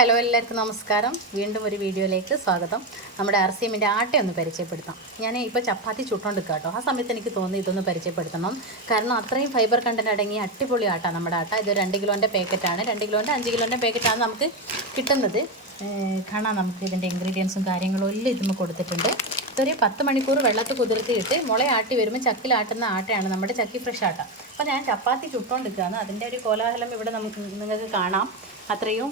Hello, എല്ലാവർക്കും നമസ്കാരം. വീണ്ടും ഒരു വീഡിയോയിലേക്ക് സ്വാഗതം. നമ്മുടെ RCMൻ്റെ ആട്ടയൊന്ന് പരിചയപ്പെടുത്താം. ഞാൻ ഇപ്പോൾ ചപ്പാത്തി ചുട്ടുകൊണ്ടിരിക്കുക കേട്ടോ. ആ സമയത്ത് എനിക്ക് തോന്നി ഇതൊന്ന് പരിചയപ്പെടുത്തണം. കാരണം അത്രയും ഫൈബർ കണ്ടൻറ്റ് അടങ്ങിയ അടിപൊളി ആട്ട നമ്മുടെ ആട്ട. ഇത് 2 കിലോൻ്റെ പാക്കറ്റാണ്. 2 കിലോൻ്റെ 5 കിലോൻ്റെ പാക്കറ്റാണ് നമുക്ക് കിട്ടുന്നത്. കാണാം, നമുക്ക് ഇതിൻ്റെ ഇൻഗ്രീഡിയൻസും കാര്യങ്ങളും എല്ലാം ഇതുമ്പോൾ കൊടുത്തിട്ടുണ്ട്. ഇതൊരു 10 മണിക്കൂർ വെള്ളത്തിൽ കുതിർത്തിയിട്ട് മുളയാട്ടി വരുമ്പോൾ ചക്കിലാട്ടുന്ന ആട്ടയാണ് നമ്മുടെ ചക്കി ഫ്രഷ് ആട്ട. അപ്പോൾ ഞാൻ ചപ്പാത്തി ചുട്ടുകൊണ്ടിരിക്കുകയാണ്. അതിൻ്റെ ഒരു കോലാഹലം ഇവിടെ നിങ്ങൾക്ക് കാണാം. അത്രയും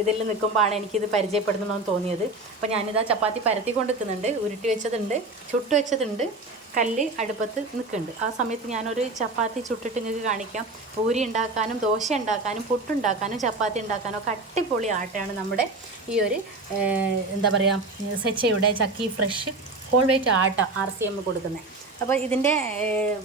ഇതിൽ നിൽക്കുമ്പോഴാണ് എനിക്കിത് പരിചയപ്പെടുത്തണമെന്ന് തോന്നിയത്. അപ്പോൾ ഞാനിതാ ചപ്പാത്തി പരത്തിക്കൊണ്ട് നിൽക്കുന്നുണ്ട്. ഉരുട്ടി വെച്ചതുണ്ട്, ചുട്ട് വെച്ചതുണ്ട്, കല്ല് അടുപ്പത്ത് നിൽക്കുന്നുണ്ട്. ആ സമയത്ത് ഞാനൊരു ചപ്പാത്തി ചുട്ടിട്ട് നിങ്ങൾക്ക് കാണിക്കാം. പൂരി ഉണ്ടാക്കാനും ദോശ ഉണ്ടാക്കാനും പുട്ടുണ്ടാക്കാനും ചപ്പാത്തി ഉണ്ടാക്കാനും ഒക്കെ അടിപൊളി ആട്ടയാണ് നമ്മുടെ ഈ ഒരു എന്താ പറയുക സെച്ചയുടെ ചക്കി ഫ്രഷ് ഹോൾ വെയിറ്റ് ആട്ട RCM കൊടുക്കുന്നത്. അപ്പോൾ ഇതിൻ്റെ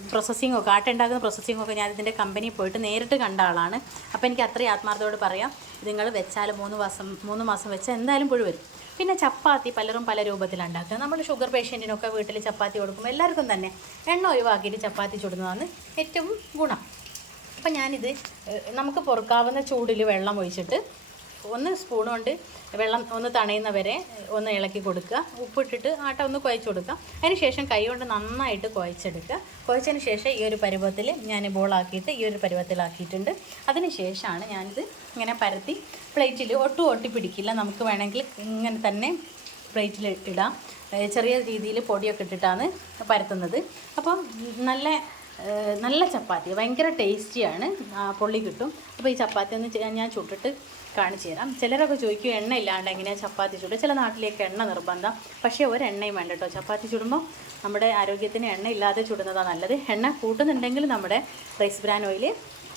പ്രോസസ്സിങ്ങൊക്കെ ആട്ട ഉണ്ടാക്കുന്ന പ്രോസസ്സിങ്ങൊക്കെ ഞാൻ ഇതിൻ്റെ കമ്പനിയിൽ പോയിട്ട് നേരിട്ട് കണ്ട ആളാണ്. അപ്പോൾ എനിക്ക് അത്രയും ആത്മാർത്ഥത്തോട് പറയാം, നിങ്ങൾ വെച്ചാൽ 3 മാസം വെച്ചാൽ എന്തായാലും പുഴു വരും. പിന്നെ ചപ്പാത്തി പലരും പല രൂപത്തിലുണ്ടാക്കുക. നമ്മൾ ഷുഗർ പേഷ്യൻറ്റിനൊക്കെ വീട്ടിൽ ചപ്പാത്തി കൊടുക്കുമ്പോൾ എല്ലാവർക്കും തന്നെ എണ്ണ ഒഴിവാക്കിയിട്ട് ചപ്പാത്തി ചുടുന്നതാണ് ഏറ്റവും ഗുണം. അപ്പം ഞാനിത് നമുക്ക് പൊറുക്കാവുന്ന ചൂടിൽ വെള്ളം ഒഴിച്ചിട്ട് ഒന്ന് സ്പൂൺ കൊണ്ട് വെള്ളം ഒന്ന് തണയുന്നവരെ ഒന്ന് ഇളക്കി കൊടുക്കുക. ഉപ്പിട്ടിട്ട് ആട്ട ഒന്ന് കുഴച്ച് കൊടുക്കുക. അതിന് ശേഷം കൈ കൊണ്ട് നന്നായിട്ട് കുഴച്ചെടുക്കുക. കുഴച്ചതിന് ശേഷം ഈ ഒരു പരുവത്തിൽ ഞാൻ ബോളാക്കിയിട്ട് ഈ ഒരു പരുവത്തിലാക്കിയിട്ടുണ്ട്. അതിന് ശേഷമാണ് ഞാനിത് ഇങ്ങനെ പരത്തി പ്ലേറ്റിൽ ഒട്ടി പിടിക്കില്ല. നമുക്ക് വേണമെങ്കിൽ ഇങ്ങനെ തന്നെ പ്ലേറ്റിൽ ഇടാം. ചെറിയ രീതിയിൽ പൊടിയൊക്കെ ഇട്ടിട്ടാണ് പരത്തുന്നത്. അപ്പം നല്ല ചപ്പാത്തി ഭയങ്കര ടേസ്റ്റിയാണ്, പൊള്ളി കിട്ടും. അപ്പോൾ ഈ ചപ്പാത്തി ഒന്ന് ഞാൻ ചുട്ടിട്ട് കാണിച്ചു തരാം. ചിലരൊക്കെ ചോദിക്കും എണ്ണ ഇല്ലാണ്ട് എങ്ങനെയാണ് ചപ്പാത്തി ചുടുക. ചില നാട്ടിലേക്ക് എണ്ണ നിർബന്ധം, പക്ഷേ ഒരെണ്ണയും വേണ്ട കേട്ടോ. ചപ്പാത്തി ചുടുമ്പോൾ നമ്മുടെ ആരോഗ്യത്തിന് എണ്ണ ഇല്ലാതെ ചുടുന്നതാണ് നല്ലത്. എണ്ണ കൂട്ടുന്നുണ്ടെങ്കിൽ നമ്മുടെ റൈസ് ബ്രാൻ ഓയിൽ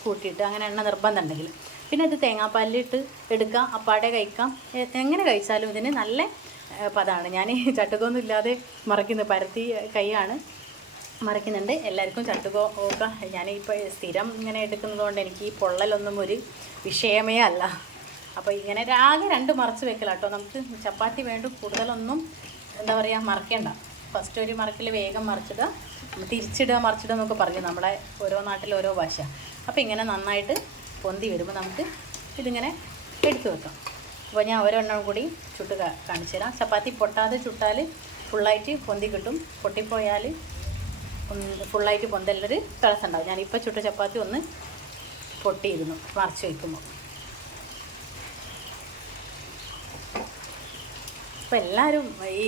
കൂട്ടിയിട്ട് അങ്ങനെ എണ്ണ നിർബന്ധം ഉണ്ടെങ്കിൽ പിന്നെ ഇത് തേങ്ങാപ്പാലിലിട്ട് എടുക്കാം, അപ്പാടെ കഴിക്കാം. എങ്ങനെ കഴിച്ചാലും ഇതിന് നല്ല പദമാണ്. ഞാൻ ചട്ടുകൊന്നും ഇല്ലാതെ മറക്കുന്നത്, പരത്തി കൈയാണ് മറിക്കുന്നുണ്ട്. എല്ലാവർക്കും ചട്ടുകോ ഒക്കെ ഞാനിപ്പോൾ സ്ഥിരം ഇങ്ങനെ എടുക്കുന്നത് കൊണ്ട് എനിക്ക് ഈ പൊള്ളലൊന്നും ഒരു വിഷയമേ അല്ല. അപ്പോൾ ഇങ്ങനെ ആകെ 2 മറിച്ച് വെക്കല കേട്ടോ. നമുക്ക് ചപ്പാത്തി വേണ്ട കൂടുതലൊന്നും എന്താ പറയുക മറിക്കേണ്ട. ഫസ്റ്റ് ഒരു മറക്കിൽ വേഗം മറിച്ചിടുക, തിരിച്ചിടുക, മറിച്ചിടുക എന്നൊക്കെ പറഞ്ഞു നമ്മുടെ ഓരോ നാട്ടിൽ ഓരോ ഭാഷ. അപ്പോൾ ഇങ്ങനെ നന്നായിട്ട് പൊന്തി വരുമ്പോൾ നമുക്ക് ഇതിങ്ങനെ എടുത്തു വെക്കാം. അപ്പോൾ ഞാൻ ഒരെണ്ണം കൂടി ചുട്ട് കാണിച്ചു തരാം. ചപ്പാത്തി പൊട്ടാതെ ചുട്ടാൽ ഫുള്ളായിട്ട് പൊന്തി കിട്ടും. പൊട്ടിപ്പോയാൽ ഫുള്ളായിട്ട് പൊന്തല്ലൊരു തിളച്ചുണ്ടാവും. ഞാനിപ്പോൾ ചുട്ട ചപ്പാത്തി ഒന്ന് പൊട്ടിയിരുന്നു മറിച്ച് വയ്ക്കുമ്പോൾ. അപ്പോൾ എല്ലാവരും ഈ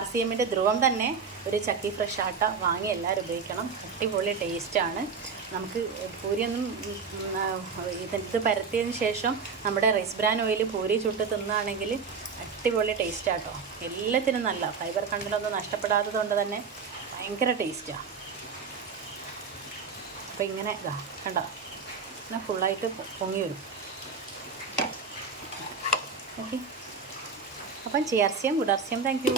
RCMൻ്റെ ധ്രുവം തന്നെ ഒരു ചക്കി ഫ്രഷ് ആട്ട വാങ്ങി എല്ലാവരും ഉപയോഗിക്കണം. അടിപൊളി ടേസ്റ്റാണ്. നമുക്ക് പൂരിയൊന്നും ഇത് പരത്തിയതിന് ശേഷം നമ്മുടെ റൈസ് ബ്രാൻ ഓയിൽ പൂരി ചുട്ട് തിന്നുകയാണെങ്കിൽ അടിപൊളി ടേസ്റ്റാട്ടോ. എല്ലാത്തിനും നല്ല ഫൈബർ കണ്ടൻറ്റൊന്നും നഷ്ടപ്പെടാത്തത് കൊണ്ട് തന്നെ ഭയങ്കര ടേസ്റ്റാണ്. അപ്പോൾ ഇങ്ങനെ കണ്ടോ, എന്നാൽ ഫുള്ളായിട്ട് പൊങ്ങി വരും. ഓക്കെ, അപ്പം RCM, good RCM, thank you.